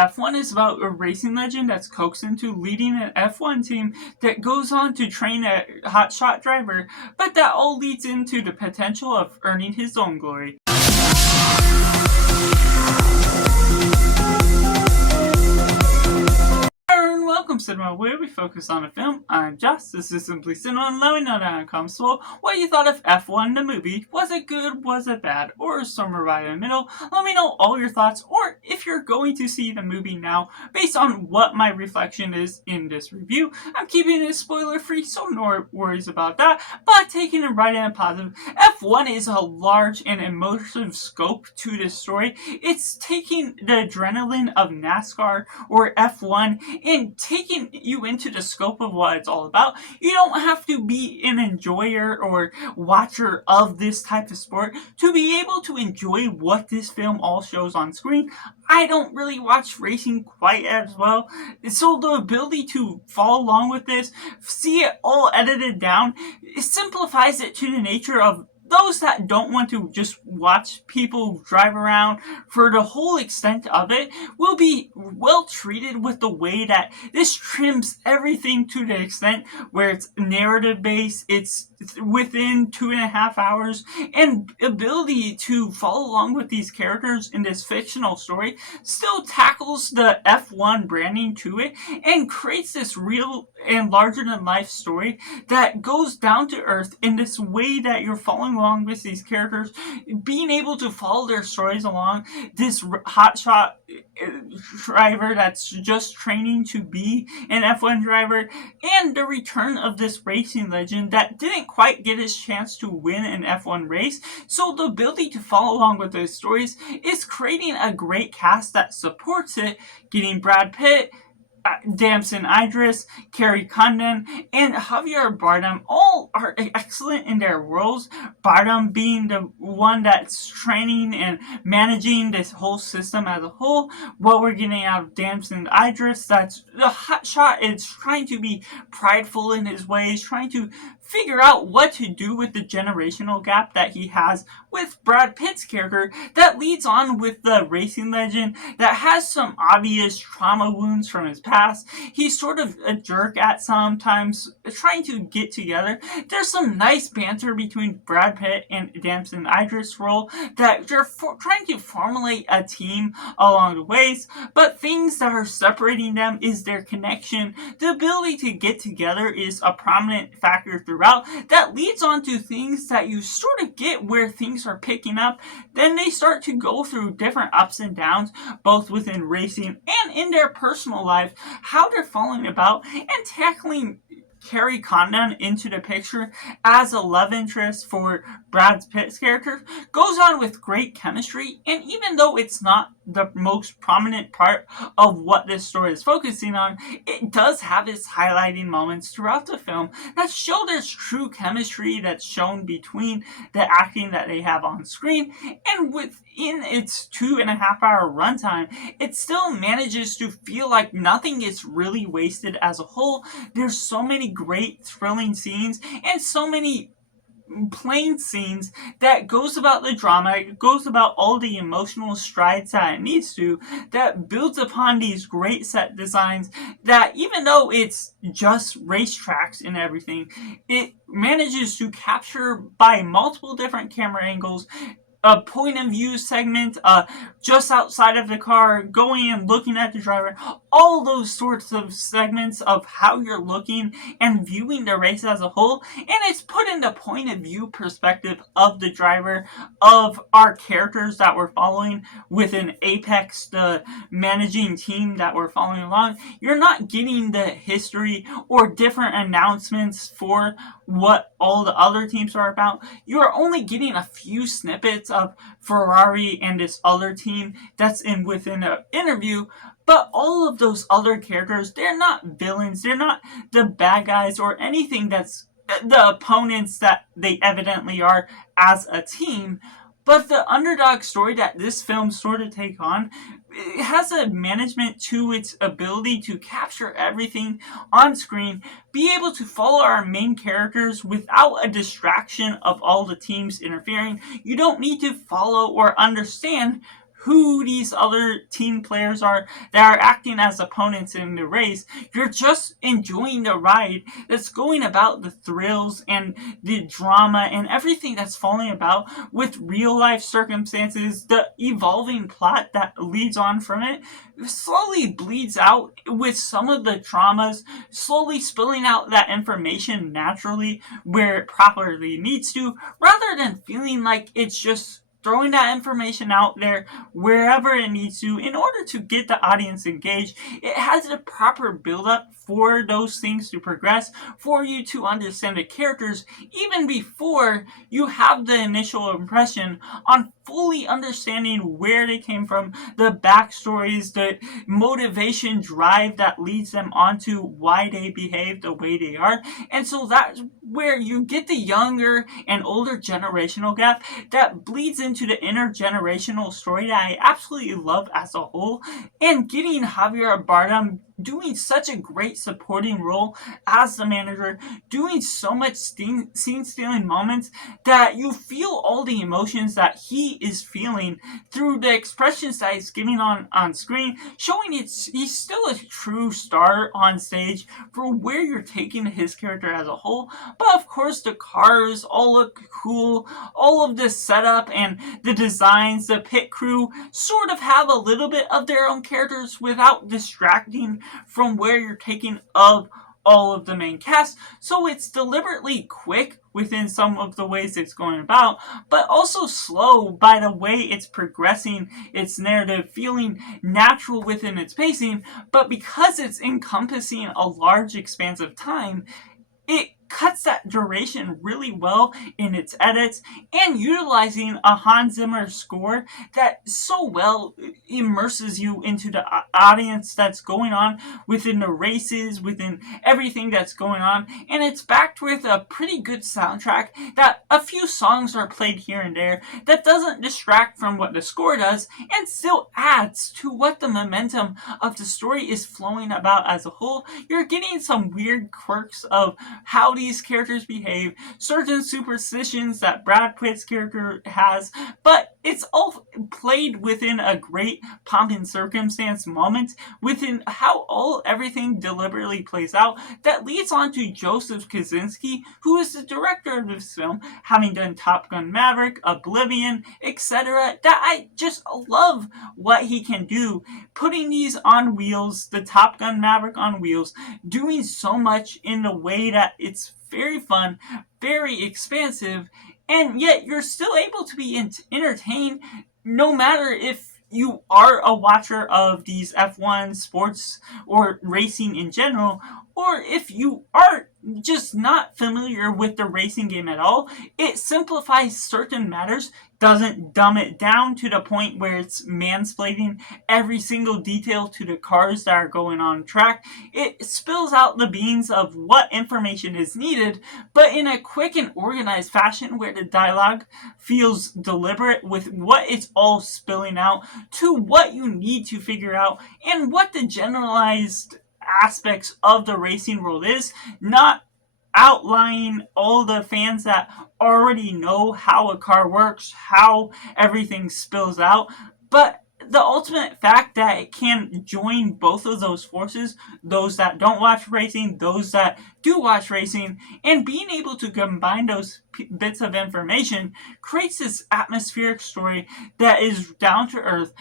F1 is about a racing legend that's coaxed into leading an F1 team that goes on to train a hotshot driver, but that all leads into the potential of earning his own glory. Welcome to Cinema, where we focus on a film. I'm Joss. This is Simply Cinema, and let me know down in the comments below what you thought of F1 the movie. Was it good? Was it bad? Or somewhere right in the middle? Let me know all your thoughts, or if you're going to see the movie now, based on what my reflection is in this review. I'm keeping it spoiler free, so no worries about that, but taking it right in a positive. F1 is a large and immersive scope to this story. It's taking the adrenaline of NASCAR or F1 and taking you into the scope of what it's all about. You don't have to be an enjoyer or watcher of this type of sport to be able to enjoy what this film all shows on screen. I don't really watch racing quite as well, so the ability to follow along with this, see it all edited down, it simplifies it to the nature of those that don't want to just watch people drive around for the whole extent of it will be well treated with the way that this trims everything to the extent where it's narrative based, it's within 2.5 hours, and ability to follow along with these characters in this fictional story still tackles the F1 branding to it and creates this real and larger than life story that goes down to earth in this way that you're following along with these characters, being able to follow their stories along. This hotshot driver that's just training to be an F1 driver, and the return of this racing legend that didn't quite get his chance to win an F1 race. So the ability to follow along with those stories is creating a great cast that supports it, getting Brad Pitt, Damson Idris, Kerry Condon, and Javier Bardem all are excellent in their roles. Bardem being the one that's training and managing this whole system as a whole. What we're getting out of Damson Idris, that's the hotshot, is trying to be prideful in his ways, trying to figure out what to do with the generational gap that he has with Brad Pitt's character that leads on with the racing legend that has some obvious trauma wounds from his past. He's sort of a jerk at sometimes, trying to get together. There's some nice banter between Brad Pitt and Damson Idris' role that they're trying to formulate a team along the ways, but things that are separating them is their connection. The ability to get together is a prominent factor throughout that leads on to things that you sort of get where things are picking up. Then they start to go through different ups and downs, both within racing and in their personal life, how they're falling about and tackling Kerry Condon into the picture as a love interest for Brad Pitt's character goes on with great chemistry. And even though it's not the most prominent part of what this story is focusing on, it does have its highlighting moments throughout the film that show there's true chemistry that's shown between the acting that they have on screen, and within its 2.5-hour runtime, it still manages to feel like nothing is really wasted as a whole. There's so many great thrilling scenes and so many plain scenes that goes about the drama, it goes about all the emotional strides that it needs to, that builds upon these great set designs that even though it's just racetracks and everything, it manages to capture by multiple different camera angles, a point of view segment just outside of the car, going and looking at the driver, all those sorts of segments of how you're looking and viewing the race as a whole, and it's put in the point of view perspective of the driver, of our characters that we're following within Apex, the managing team that we're following along. You're not getting the history or different announcements for what all the other teams are about. You're only getting a few snippets of Ferrari and this other team that's within an interview, but all of those other characters, they're not villains, they're not the bad guys or anything that's the opponents that they evidently are as a team. But the underdog story that this film sort of take on, it has a management to its ability to capture everything on screen, be able to follow our main characters without a distraction of all the teams interfering. You don't need to follow or understand who these other team players are that are acting as opponents in the race. You're just enjoying the ride that's going about the thrills and the drama and everything that's falling about with real life circumstances. The evolving plot that leads on from it slowly bleeds out with some of the traumas, slowly spilling out that information naturally where it properly needs to, rather than feeling like it's just throwing that information out there wherever it needs to in order to get the audience engaged. It has a proper build up for those things to progress, for you to understand the characters even before you have the initial impression on fully understanding where they came from, the backstories, the motivation drive that leads them onto why they behave the way they are. And so that's where you get the younger and older generational gap that bleeds into the intergenerational story that I absolutely love as a whole. And getting Javier Bardem doing such a great supporting role as the manager, doing so much scene-stealing moments that you feel all the emotions that he is feeling through the expressions that he's giving on screen, showing he's still a true star on stage for where you're taking his character as a whole. But of course, the cars all look cool, all of the setup and the designs, the pit crew sort of have a little bit of their own characters without distracting from where you're taking of all of the main cast. So it's deliberately quick within some of the ways it's going about, but also slow by the way it's progressing its narrative, feeling natural within its pacing. But because it's encompassing a large expanse of time, it cuts that duration really well in its edits, and utilizing a Hans Zimmer score that so well immerses you into the audience that's going on within the races, within everything that's going on. And it's backed with a pretty good soundtrack that a few songs are played here and there that doesn't distract from what the score does and still adds to what the momentum of the story is flowing about as a whole. You're getting some weird quirks of how these characters behave, certain superstitions that Brad Pitt's character has, but it's all played within a great pomp and circumstance moment within how everything deliberately plays out that leads on to Joseph Kosinski, who is the director of this film, having done Top Gun Maverick, Oblivion, etc. That I just love what he can do, putting these on wheels, the Top Gun Maverick on wheels, doing so much in the way that it's very fun, very expansive, and yet you're still able to be entertained no matter if you are a watcher of these F1 sports or racing in general, or if you are just not familiar with the racing game at all. It simplifies certain matters, doesn't dumb it down to the point where it's mansplaining every single detail to the cars that are going on track. It spills out the beans of what information is needed, but in a quick and organized fashion where the dialogue feels deliberate with what it's all spilling out to what you need to figure out and what the generalized aspects of the racing world is, not outlining all the fans that already know how a car works, how everything spills out, but the ultimate fact that it can join both of those forces, those that don't watch racing, those that do watch racing, and being able to combine those bits of information creates this atmospheric story that is down to earth,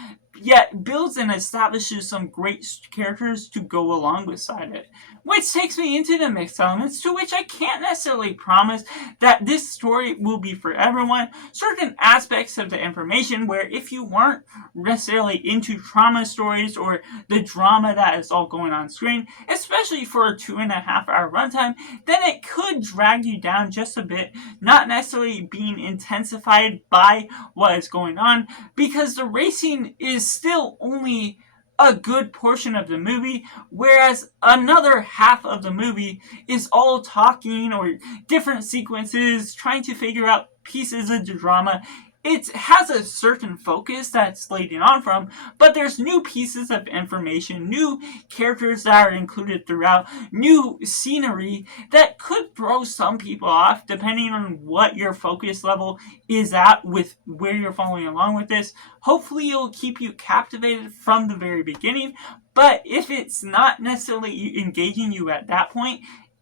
yet builds and establishes some great characters to go along beside it. Which takes me into the mixed elements, to which I can't necessarily promise that this story will be for everyone. Certain aspects of the information where if you weren't necessarily into trauma stories or the drama that is all going on screen, especially for a 2.5-hour runtime, then it could drag you down just a bit, not necessarily being intensified by what is going on, because the racing is still only a good portion of the movie, whereas another half of the movie is all talking or different sequences, trying to figure out pieces of the drama. it has a certain focus that's leading on from, but there's new pieces of information, new characters that are included throughout, new scenery that could throw some people off depending on what your focus level is at with where you're following along with this. Hopefully it'll keep you captivated from the very beginning, but if it's not necessarily engaging you at that point,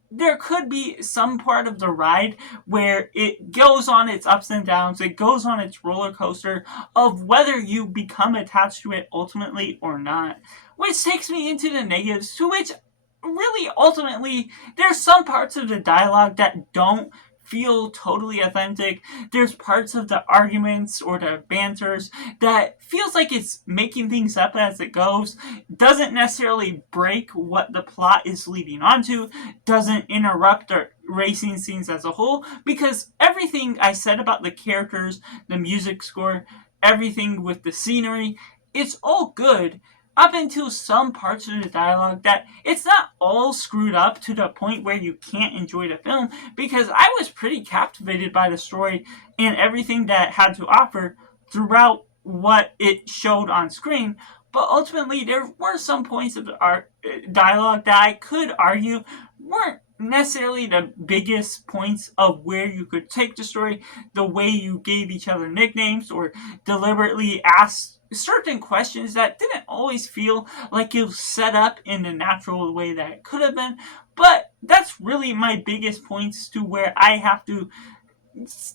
there could be some part of the ride where it goes on its ups and downs, it goes on its roller coaster of whether you become attached to it ultimately or not. Which takes me into the negatives, to which really ultimately there's some parts of the dialogue that don't feel totally authentic. There's parts of the arguments or the banters that feels like it's making things up as it goes, doesn't necessarily break what the plot is leading on to, doesn't interrupt the racing scenes as a whole, because everything I said about the characters, the music score, everything with the scenery, it's all good up until some parts of the dialogue that it's not all screwed up to the point where you can't enjoy the film, because I was pretty captivated by the story and everything that it had to offer throughout what it showed on screen. But ultimately, there were some points of the dialogue that I could argue weren't necessarily the biggest points of where you could take the story, the way you gave each other nicknames or deliberately asked certain questions that didn't always feel like it was set up in the natural way that it could have been. But that's really my biggest points to where I have to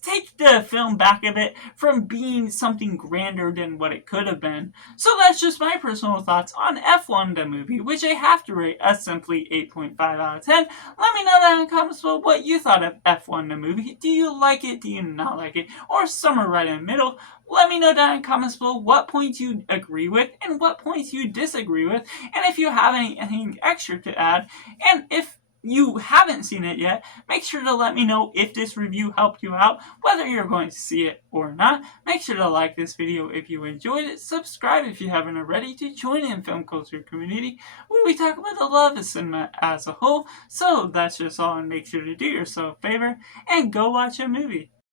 take the film back a bit from being something grander than what it could have been. So that's just my personal thoughts on F1 the movie, which I have to rate a simply 8.5 out of 10. Let me know down in the comments below what you thought of F1 the movie. Do you like it? Do you not like it? Or somewhere right in the middle. Let me know down in the comments below what points you agree with and what points you disagree with, and if you have anything extra to add. And if you haven't seen it yet, make sure to let me know if this review helped you out, whether you're going to see it or not. Make sure to like this video if you enjoyed it, subscribe if you haven't already to join in film culture community where we talk about the love of cinema as a whole. So that's just all, and make sure to do yourself a favor and go watch a movie.